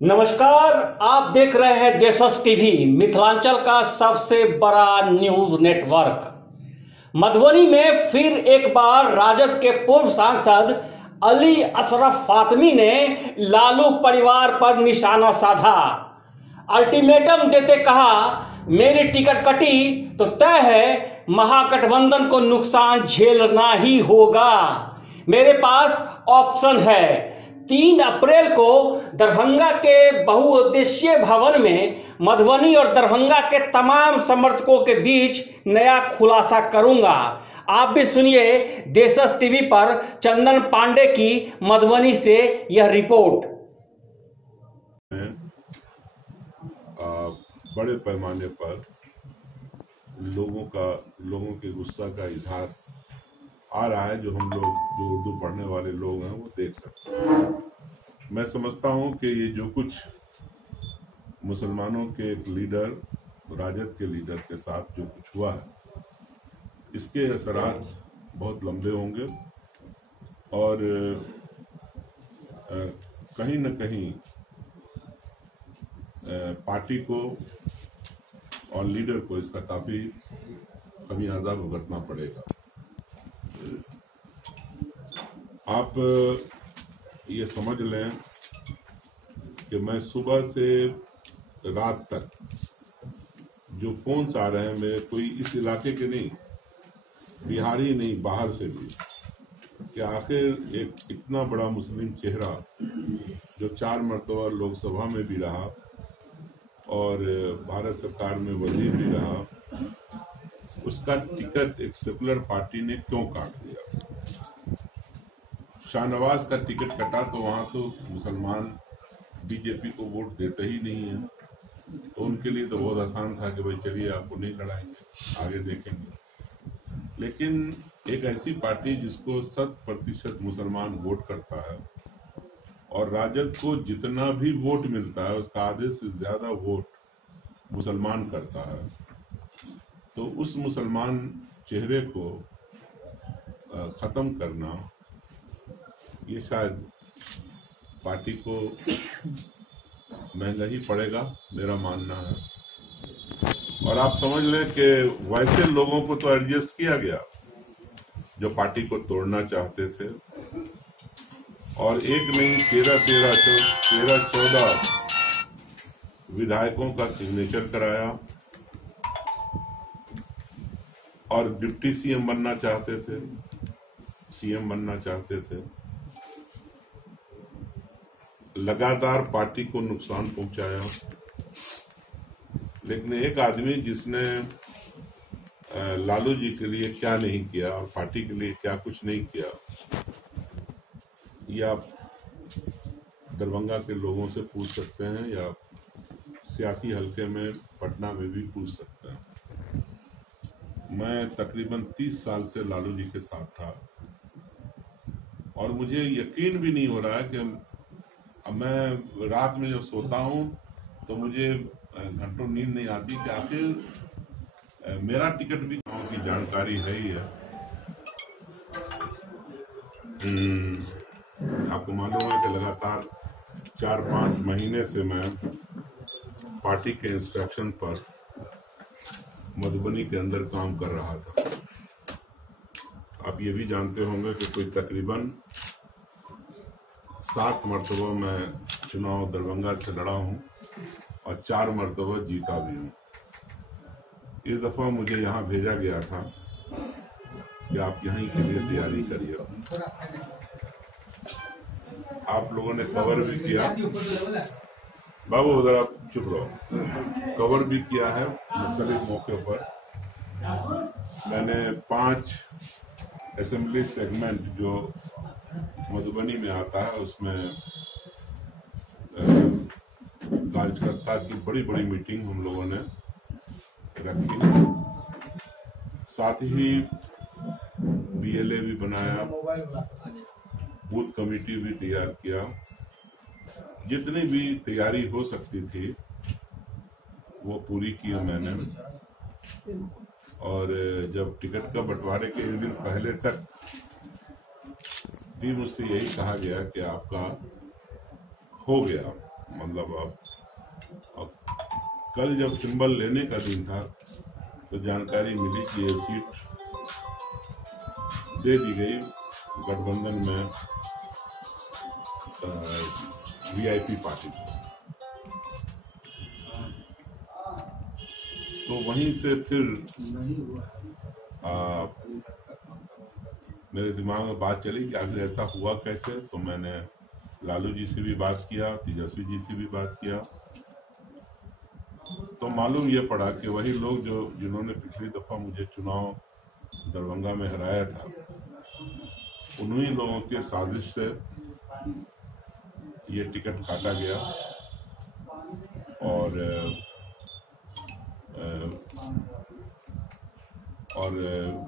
नमस्कार। आप देख रहे हैं देशस टीवी, मिथिलांचल का सबसे बड़ा न्यूज नेटवर्क। मधुबनी में फिर एक बार राजद के पूर्व सांसद अली अशरफ फातमी ने लालू परिवार पर निशाना साधा। अल्टीमेटम देते कहा, मेरी टिकट कटी तो तय है महागठबंधन को नुकसान झेलना ही होगा। मेरे पास ऑप्शन है। 3 अप्रैल को दरभंगा के बहुउद्देशीय भवन में मधुबनी और दरभंगा के तमाम समर्थकों के बीच नया खुलासा करूंगा। आप भी सुनिए देशस टीवी पर चंदन पांडे की मधुबनी से यह रिपोर्ट। बड़े पैमाने पर लोगों के गुस्सा का इजहार आ रहा है, जो हम लोग जो उर्दू पढ़ने वाले लोग हैं वो देख सकते हैं। मैं समझता हूं कि ये जो कुछ मुसलमानों के एक लीडर, राजद के लीडर के साथ जो कुछ हुआ है, इसके असरात बहुत लंबे होंगे और कहीं न कहीं पार्टी को और लीडर को इसका काफी खमियाजा भुगतना पड़ेगा। आप ये समझ लें कि मैं सुबह से रात तक जो फोन्स आ रहे हैं, मेरे कोई इस इलाके के नहीं, बिहारी नहीं, बाहर से भी, कि आखिर एक इतना बड़ा मुस्लिम चेहरा जो 4 मरतबा लोकसभा में भी रहा और भारत सरकार में वजीर भी रहा, उसका टिकट एक सेकुलर पार्टी ने क्यों काट दिया। शाहनवाज का टिकट कटा तो वहां तो मुसलमान बीजेपी को वोट देते ही नहीं है, तो उनके लिए तो बहुत आसान था कि भाई चलिए आपको नहीं लड़ाएंगे, आगे देखेंगे। लेकिन एक ऐसी पार्टी जिसको 100% मुसलमान वोट करता है और राजद को जितना भी वोट मिलता है उसका आधे से ज्यादा वोट मुसलमान करता है, तो उस मुसलमान चेहरे को खत्म करना ये शायद पार्टी को महंगा ही पड़ेगा, मेरा मानना है। और आप समझ लें कि वैसे लोगों को तो एडजस्ट किया गया जो पार्टी को तोड़ना चाहते थे, और एक नहीं 13-14 विधायकों का सिग्नेचर कराया और डिप्टी सीएम बनना चाहते थे, सीएम बनना चाहते थे। लगातार पार्टी को नुकसान पहुंचाया। लेकिन एक आदमी जिसने लालू जी के लिए क्या नहीं किया और पार्टी के लिए क्या कुछ नहीं किया, या दरभंगा के लोगों से पूछ सकते हैं या सियासी हलके में पटना में भी पूछ सकते हैं। मैं तकरीबन 30 साल से लालू जी के साथ था और मुझे यकीन भी नहीं हो रहा है कि मैं रात में जब सोता हूं तो मुझे घंटों नींद नहीं आती कि आखिर मेरा टिकट भी गांव की जानकारी है ही है। आपको मालूम है कि लगातार 4-5 महीने से मैं पार्टी के इंस्ट्रक्शन पर मधुबनी के अंदर काम कर रहा था। आप ये भी जानते होंगे कि कोई तकरीबन 7 मरतबा मैं चुनाव दरभंगा से लड़ा हूं और 4 मरतबा जीता भी हूं। इस दफा मुझे यहाँ भेजा गया था कि आप यहीं के लिए तैयारी करिए। आप लोगों ने कवर भी किया, बाबू उधर आप चुप रहो, कवर भी किया है मुख्तलिफ मौके पर। मैंने 5 असेंबली सेगमेंट जो मधुबनी में आता है उसमें कार्यकर्ता की बड़ी बड़ी मीटिंग हम लोगों ने रखी। साथ ही बीएलए भी बनाया, बूथ कमेटी भी तैयार किया। जितनी भी तैयारी हो सकती थी वो पूरी की मैंने। और जब टिकट का बंटवारे के 1 दिन पहले तक भी मुझसे यही कहा गया कि आपका हो गया, मतलब अब कल जब सिंबल लेने का दिन था तो जानकारी मिली कि ये सीट दे दी गई गठबंधन में वीआईपी पार्टी को। तो वहीं से फिर मेरे दिमाग में बात चली कि आखिर ऐसा हुआ कैसे। तो मैंने लालू जी से भी बात किया, तेजस्वी जी से भी बात किया, तो मालूम ये पड़ा कि वही लोग जिन्होंने पिछली दफा मुझे चुनाव दरभंगा में हराया था, उन्हीं लोगों के साजिश से ये टिकट काटा गया और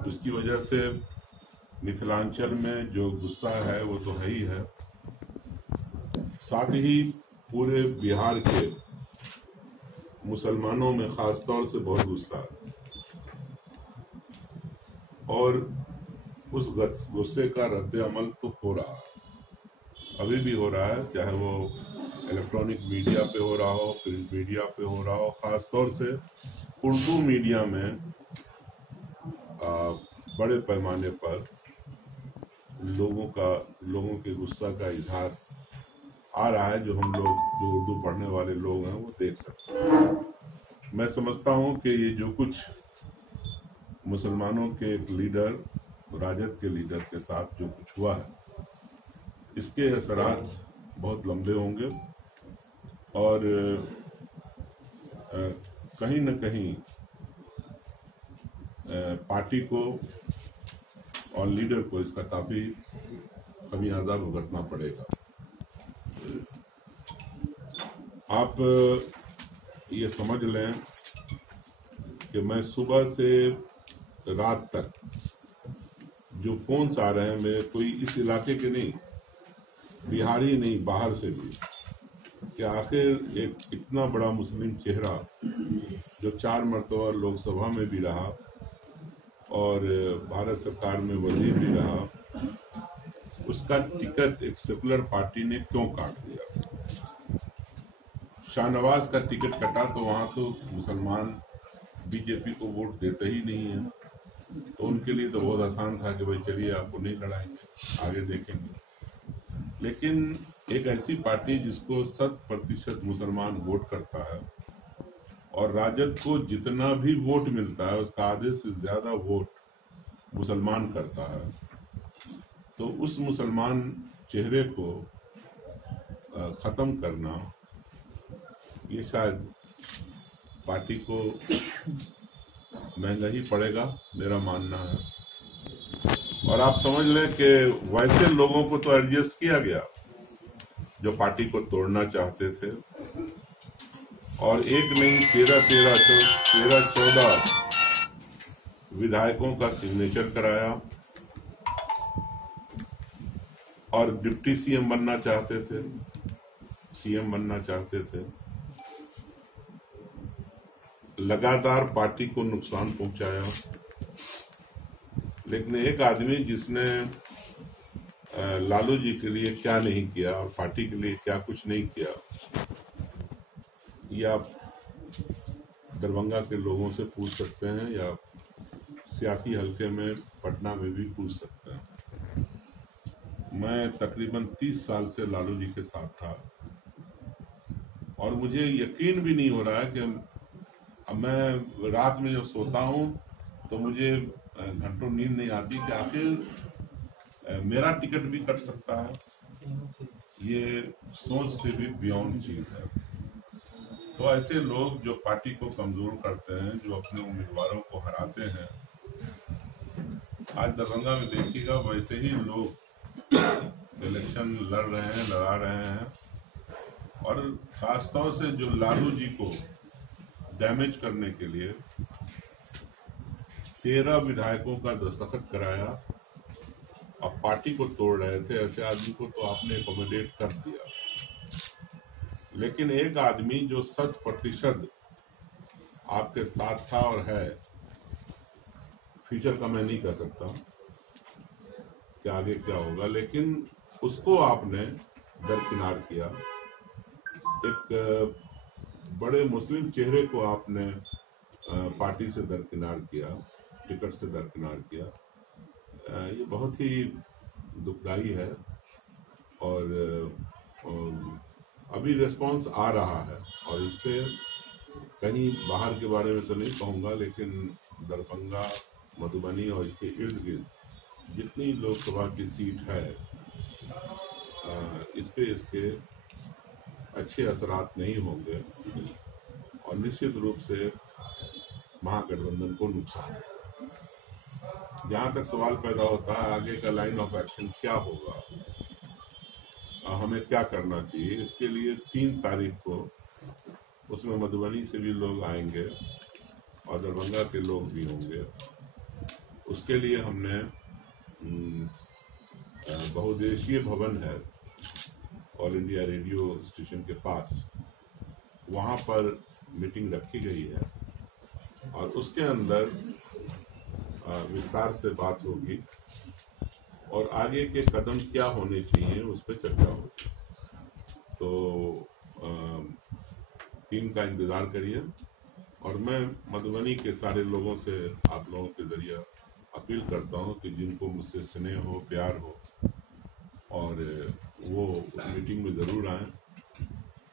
उसकी वजह से मिथिलांचल में जो गुस्सा है वो तो है ही है, साथ ही पूरे बिहार के मुसलमानों में खास तौर से बहुत गुस्सा है। और उस गुस्से का रद्द अमल तो हो रहा है, अभी भी हो रहा है, चाहे वो इलेक्ट्रॉनिक मीडिया पे हो रहा हो, प्रिंट मीडिया पे हो रहा हो। खास तौर से उर्दू मीडिया में बड़े पैमाने पर लोगों के गुस्सा का इजहार आ रहा है, जो हम लोग जो उर्दू पढ़ने वाले लोग हैं वो देख सकते हैं। मैं समझता हूँ कि ये जो कुछ मुसलमानों के एक लीडर, राजद के लीडर के साथ जो कुछ हुआ है, इसके असरात बहुत लंबे होंगे और कहीं न कहीं पार्टी को और लीडर को इसका काफी खमियाजा भुगतना पड़ेगा। आप ये समझ लें कि मैं सुबह से रात तक जो फोन्स आ रहे हैं, मेरे कोई इस इलाके के नहीं, बिहारी नहीं, बाहर से भी, कि आखिर एक इतना बड़ा मुस्लिम चेहरा जो 4 मरतबा लोकसभा में भी रहा और भारत सरकार में वजीर भी रहा, उसका टिकट एक सेकुलर पार्टी ने क्यों काट दिया। शाहनवाज का टिकट कटा तो वहां तो मुसलमान बीजेपी को वोट देते ही नहीं है, तो उनके लिए तो बहुत आसान था कि भाई चलिए आपको नहीं लड़ाएंगे, आगे देखेंगे। लेकिन एक ऐसी पार्टी जिसको 100% मुसलमान वोट करता है और राजद को जितना भी वोट मिलता है उसका आधे से ज्यादा वोट मुसलमान करता है, तो उस मुसलमान चेहरे को खत्म करना ये शायद पार्टी को महंगा ही पड़ेगा, मेरा मानना है। और आप समझ लें कि वैसे लोगों को तो एडजस्ट किया गया जो पार्टी को तोड़ना चाहते थे, और एक नहीं 13-14 विधायकों का सिग्नेचर कराया और डिप्टी सीएम बनना चाहते थे, सीएम बनना चाहते थे। लगातार पार्टी को नुकसान पहुंचाया। लेकिन एक आदमी जिसने लालू जी के लिए क्या नहीं किया और पार्टी के लिए क्या कुछ नहीं किया, ये आप दरभंगा के लोगों से पूछ सकते हैं या सियासी हलके में पटना में भी पूछ सकते हैं। मैं तकरीबन 30 साल से लालू जी के साथ था और मुझे यकीन भी नहीं हो रहा है कि अब मैं रात में जब सोता हूं तो मुझे घंटों नींद नहीं आती कि आखिर मेरा टिकट भी कट सकता है। ये सोच से भी बियॉन्ड चीज है। तो ऐसे लोग जो पार्टी को कमजोर करते हैं, जो अपने उम्मीदवारों को हराते हैं, आज दरभंगा में देखिएगा वैसे ही लोग इलेक्शन लड़ रहे हैं, लड़ा रहे हैं। और खासतौर से जो लालू जी को डैमेज करने के लिए 13 विधायकों का दस्तखत कराया और पार्टी को तोड़ रहे थे, ऐसे आदमी को तो आपने अकोमोडेट कर दिया। लेकिन एक आदमी जो 100% आपके साथ था और है, फ्यूचर का मैं नहीं कह सकता कि आगे क्या होगा, लेकिन उसको आपने दरकिनार किया एक बड़े मुस्लिम चेहरे को आपने पार्टी से दरकिनार किया, टिकट से दरकिनार किया। ये बहुत ही दुखदाई है और अभी रिस्पांस आ रहा है और इससे कहीं बाहर के बारे में तो नहीं कहूँगा, लेकिन दरभंगा, मधुबनी और इसके इर्द गिर्द जितनी लोकसभा की सीट है इस पे इसके अच्छे असरात नहीं होंगे और निश्चित रूप से महागठबंधन को नुकसान। जहाँ तक सवाल पैदा होता है आगे का लाइन ऑफ एक्शन क्या होगा, हमें क्या करना चाहिए, इसके लिए 3 तारीख को उसमें मधुबनी से भी लोग आएंगे और दरभंगा के लोग भी होंगे। उसके लिए हमने बहुउद्देशीय भवन है ऑल इंडिया रेडियो स्टेशन के पास, वहाँ पर मीटिंग रखी गई है और उसके अंदर विस्तार से बात होगी और आगे के कदम क्या होने चाहिए उस पर चर्चा होगी। तो 3 का इंतज़ार करिए और मैं मधुबनी के सारे लोगों से आप लोगों के जरिए अपील करता हूँ कि जिनको मुझसे स्नेह हो, प्यार हो और वो उस मीटिंग में ज़रूर आएँ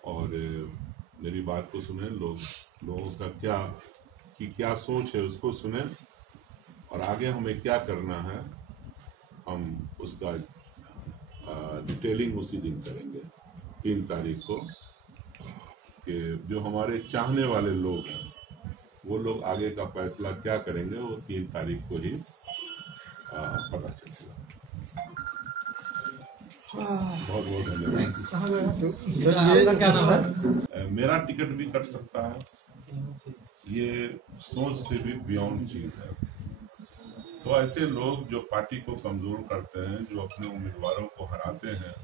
और मेरी बात को सुने, लोगों का क्या सोच है उसको सुने और आगे हमें क्या करना है हम उसका डिटेलिंग उसी दिन करेंगे 3 तारीख को, कि जो हमारे चाहने वाले लोग हैं वो लोग आगे का फैसला क्या करेंगे वो 3 तारीख को ही पता चलेगा। बहुत बहुत धन्यवाद। सर आपका क्या नाम है? मेरा टिकट भी कट सकता है, ये सोच से भी बियॉन्ड चीज है। तो ऐसे लोग जो पार्टी को कमजोर करते हैं, जो अपने उम्मीदवारों को हराते हैं,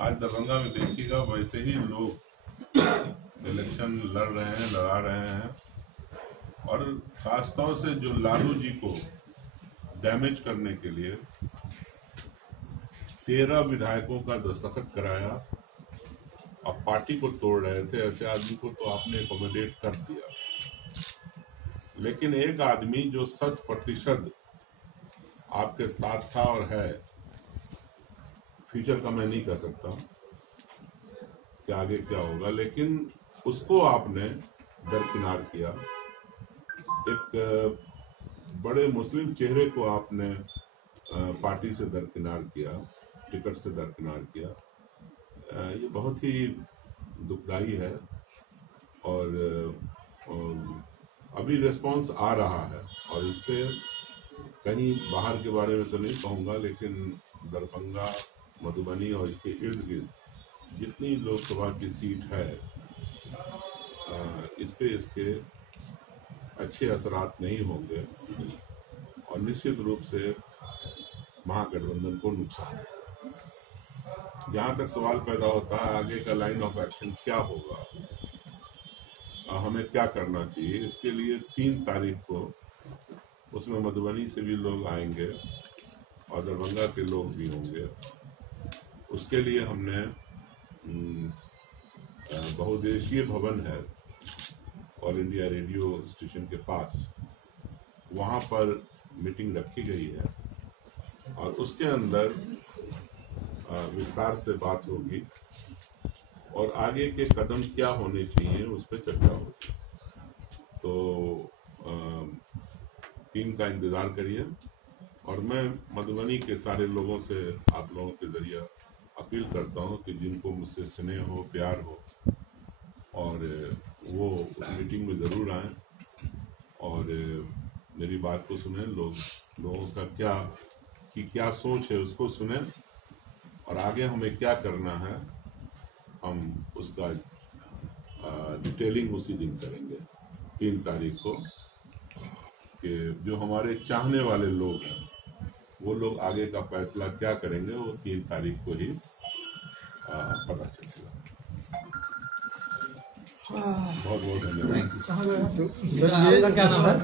आज दरभंगा में देखिएगा वैसे ही लोग इलेक्शन लड़ रहे हैं, लड़ा रहे हैं और खासतौर से जो लालू जी को डैमेज करने के लिए 13 विधायकों का दस्तखत कराया और पार्टी को तोड़ रहे थे, ऐसे आदमी को तो आपने अकोमोडेट कर दिया। लेकिन एक आदमी जो 100% आपके साथ था और है, फ्यूचर का मैं नहीं कह सकता कि आगे क्या होगा, लेकिन उसको आपने दरकिनार किया। एक बड़े मुस्लिम चेहरे को आपने पार्टी से दरकिनार किया, टिकट से दरकिनार किया। ये बहुत ही दुखदाई है और अभी रिस्पांस आ रहा है और इससे कहीं बाहर के बारे में तो नहीं कहूँगा, लेकिन दरभंगा, मधुबनी और इसके इर्द गिर्द जितनी लोकसभा की सीट है इस पे इसके अच्छे असरात नहीं होंगे और निश्चित रूप से महागठबंधन को नुकसान। जहाँ तक सवाल पैदा होता है आगे का लाइन ऑफ एक्शन क्या होगा, हमें क्या करना चाहिए, इसके लिए 3 तारीख को उसमें मधुबनी से भी लोग आएंगे और दरभंगा के लोग भी होंगे। उसके लिए हमने बहुउद्देशीय भवन है ऑल इंडिया रेडियो स्टेशन के पास, वहाँ पर मीटिंग रखी गई है और उसके अंदर विस्तार से बात होगी और आगे के कदम क्या होने चाहिए उस पर चर्चा होगी। तो 3 का इंतज़ार करिए और मैं मधुबनी के सारे लोगों से आप लोगों के जरिए अपील करता हूँ कि जिनको मुझसे स्नेह हो, प्यार हो और वो उस मीटिंग में ज़रूर आएँ और मेरी बात को सुने, लोगों का क्या सोच है उसको सुने और आगे हमें क्या करना है हम उसका डिटेलिंग उसी दिन करेंगे 3 तारीख को, कि जो हमारे चाहने वाले लोग हैं वो लोग आगे का फैसला क्या करेंगे वो 3 तारीख को ही पता चलेगा। बहुत बहुत धन्यवाद। सर आपका क्या नाम है?